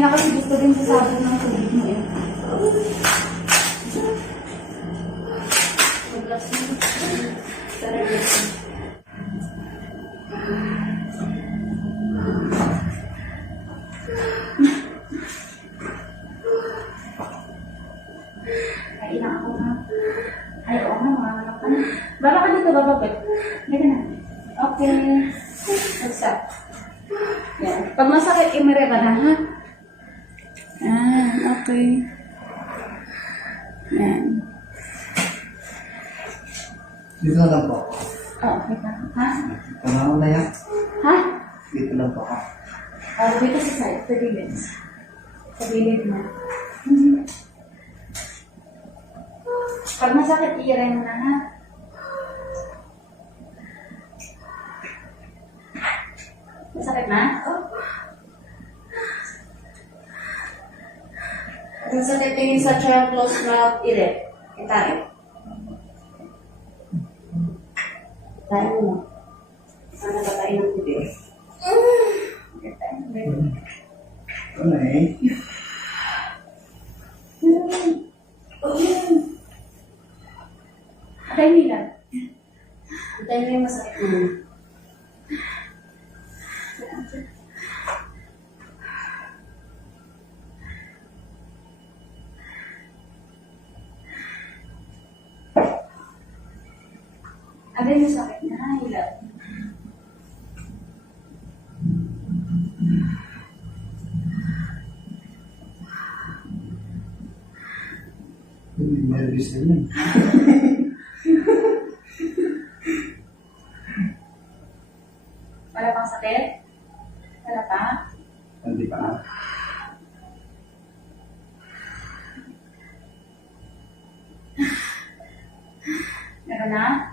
Kanina kasi gusto din sa sabon ng tubig mo eh. Mag-glass mo. Sarap yun. Kain na ako ha. Ay, oo nga, mga anak ka na. Baba ka dito, baba ka. Ganda na. Okay. What's up? Yan. Pag masakit, imere ka na, ha? Okay. Yan. Dito na lang po. Oh, kita. Ha? Tama na yan. Ha? Dito lang po ako. Oh, dito sa side. Sa gilid. Sa gilid na. Pag masakit, iiray mo na, ha? Masakit na? Kung sa titingin sa chair, close mouth, irit. Itarik. Tayo mo. Sana ba tayo ng bibig? Ano eh? Atay nila. Atay mo yung masakit mo. Atay mo sakit na. Hila. Nervous na yun. Wala pang sakit? Wala pa? Hindi pa. Meron na?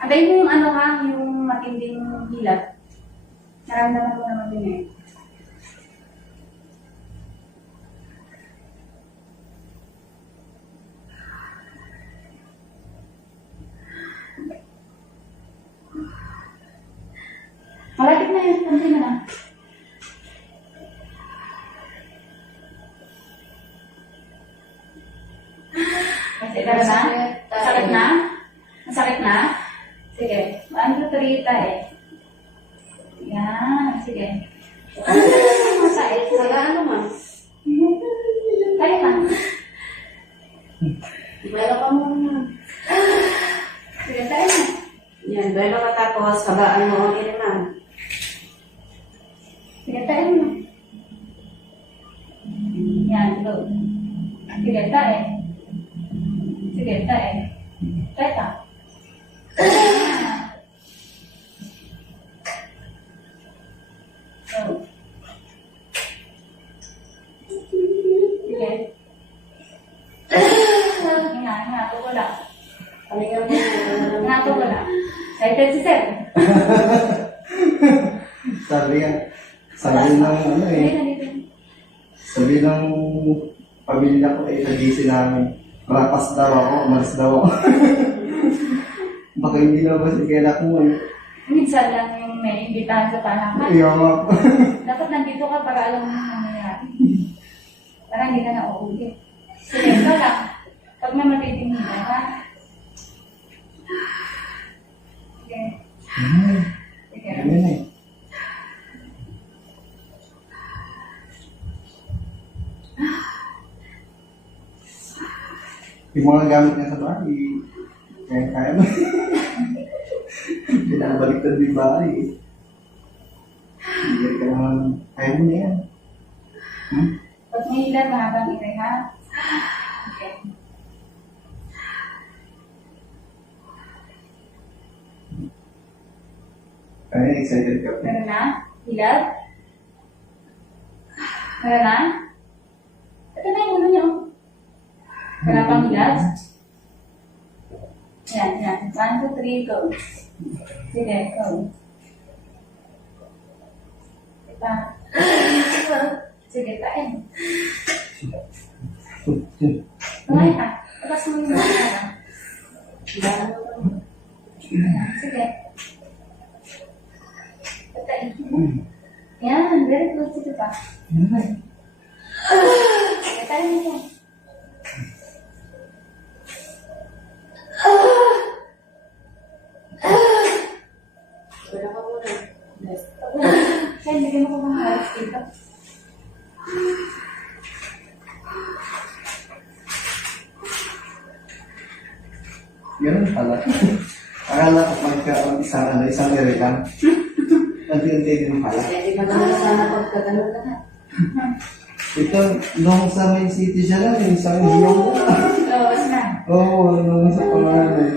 Antayin mo yung ano ha, yung matinding hilat. Naramdaman mo naman yun eh. Malapit na yun, konti na lang. Meron na? Masakit na? Masakit na? Sige. 1, 2, 3, tayo. Yan. Sige. Masakit. Sagaan naman. Tayo na. Belo ka muna. Sige, tayo na. Yan, belo ka tapos sagaan mo. Okay naman. Sige, tayo na. Yan, go. Sige, tayo. Sige, tayo. Tayo ka. Go. Sige. Hinga, wala. Palingan mo na. Nato wala. Excited si Sir. Sabi ng ano eh. Sabi ng pamilya ko eh, nag-iisi namin. Marapas daw ako, umalis daw ako. Baka hindi na ba kaya ko eh. Minsan lang yung may imbitahan sa tanakan. Iyaw nga po. Dapat nandito ka para alam mo yung nangyayari. Para hindi ka na uulit. Sige, ito lang. Pag may matiting nila, ha? Sige. Sige. Ganyan eh. Yung mga gamit niya sa bahay, kaya mo. Pinabaliktad yung bahay. Hindi ka naman, kaya mo na yan. Pag may ilan, mahabang iray, ha? Okay. Kaya excited ka pa. Meron na? Hilal? Meron na? Ito na yung ulo niyo. Wala pang hilal? Yan, yan. 1, 2, 3, go. Sige, go. Diba? Sige, kain. Kumain ka. Tapos mo yung mga ka. Sige. Kain. Yan na eh. Kaya tayo nito. Wala ka muna. Yes. Kaya bigyan mo ko ng halos dito. Ganun pala. Akala ko magkaroon isang ere lang. Unti-unti din pala. Pwede ka naman sana pagkaganon ka na. Ito, nung sa main city siya lang, yung isang hiyong ko na. Labas na. Oo, nung sa pangalan.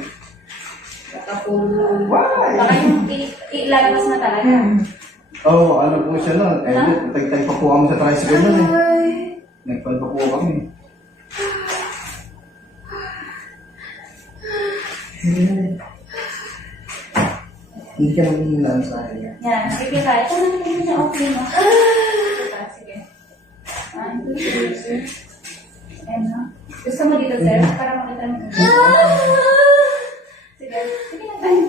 Nakapuno. Why? Baka yung ilalabas na talaga. Oo, ano po siya nun. Eh, tag-tag pa po kami sa tricycle nun eh. Nagpan pa po kami. Hindi ka naman nilaan sa akin. Yan, sige ka. Ito na natin siya okay mo. Ito ka, sige. 1, 2, 3. Ayan na. Gusto mo dito, sir? Para makita mo. Sige. Sige na tayo.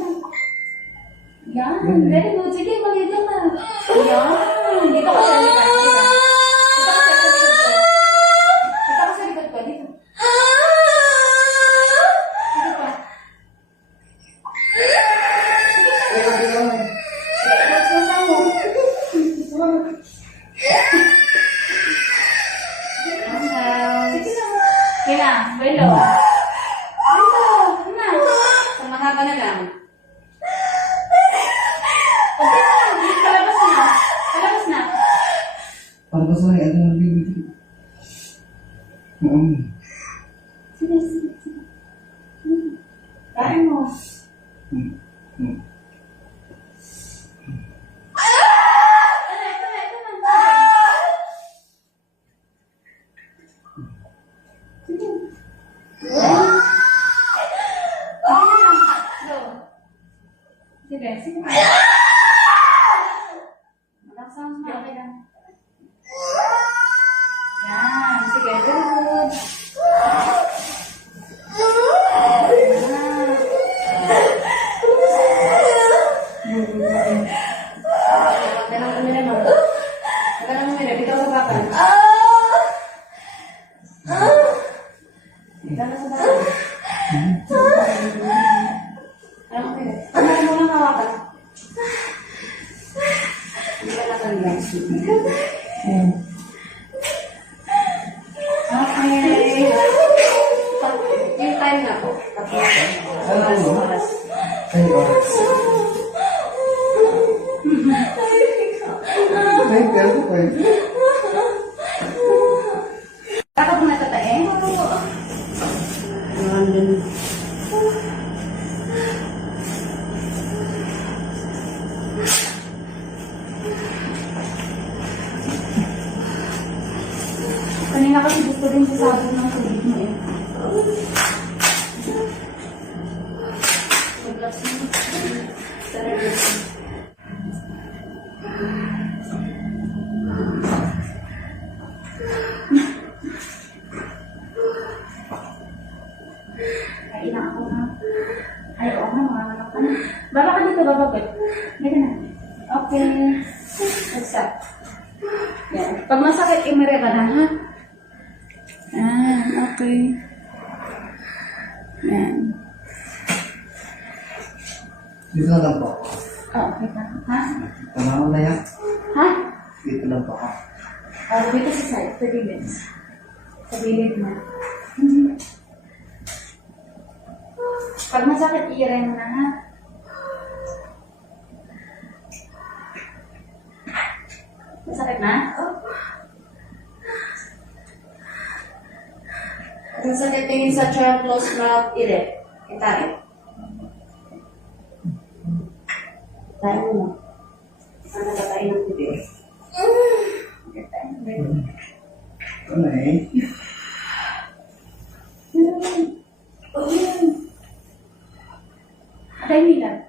Yan. Very good. Sige, maliit lang na. Yan. Dito ka sa likod. Dito ka sa likod ko. Dito. Dito pa. Let's go na mo. Sige lang. Bello. Bello. Na. Sa mahaba na lang. Okay na. Palabas na. Palabas na. Para ba sa akin, ano yung bibig? Sige, sige, sige. Kain mo. Ito na, ito na. Sige. Go. Sige, sige. Malaksan mo. Okay lang. Yan. Sige, very good. Ganun mo nila mo. Ganun mo nila. Bitaw sa bakal. Bitaw na sa bakal. Ganun mo nila. Ano mo lang hawakan? Hindi ka nakalilang. Okay. Yung time na po. Tapos, oras. Ay, oras. Ay, pero ko eh. Takot mo na tatae? Ayan din. Kanina kasi gusto din sa sabon ng tubig mo eh. Relax mo. Sarap yun. Kain na ako ha. Ay, oo nga, mga anak ka na. Baba ka dito, baba ka. Dito na. Okay. What's up? Yan. Pag masakit, imere ka na, ha? Okay. Yan. Dito na lang po. Oh, okay ka. Ha? Tanaw na yan. Ha? Dito lang po ako. Oh, dito sa side, 30 minutes. Sa gilid na. Pag masakit, i-iray mo na, ha? Masakit na? Kung sa titingin sa child close mouth, ire. Itain. Itain mo. Ano katain ng bibig? Ano eh? Atay nila.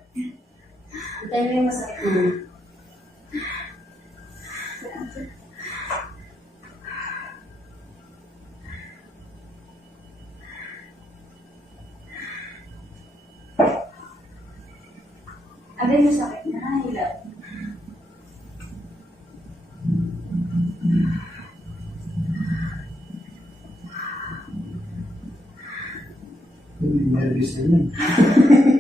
Itain mo yung masakit mo. Atay mo sakit na, hilap. Hindi, nervous na yun.